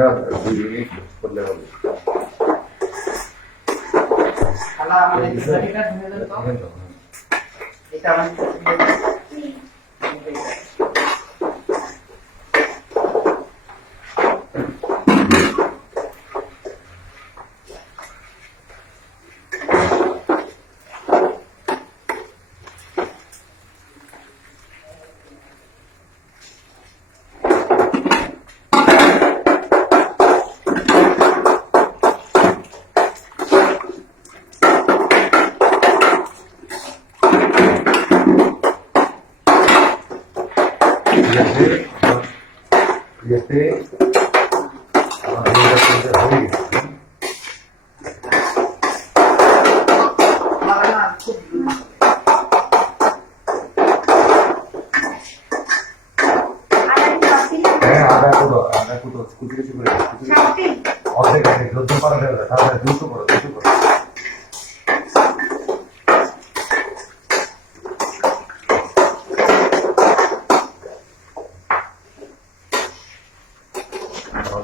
না 2 মিনিট করলে হবে। খালা আমাদের এটা ধরে দেন তো। এটা আমি Este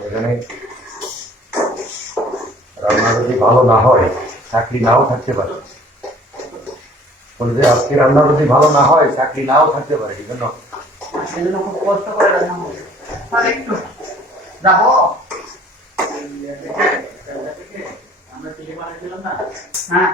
এখানে রান্না যদি ভালো না হয় চাকরি নাও থাকতে পারে। বলছে আজকে রান্না যদি ভালো না হয় চাকরি নাও থাকতে পারে। এই জন্য খুব কষ্ট করে রান্না হবে। আর একটু যাবো আমরা টিভি বানিয়েছিলাম না। হ্যাঁ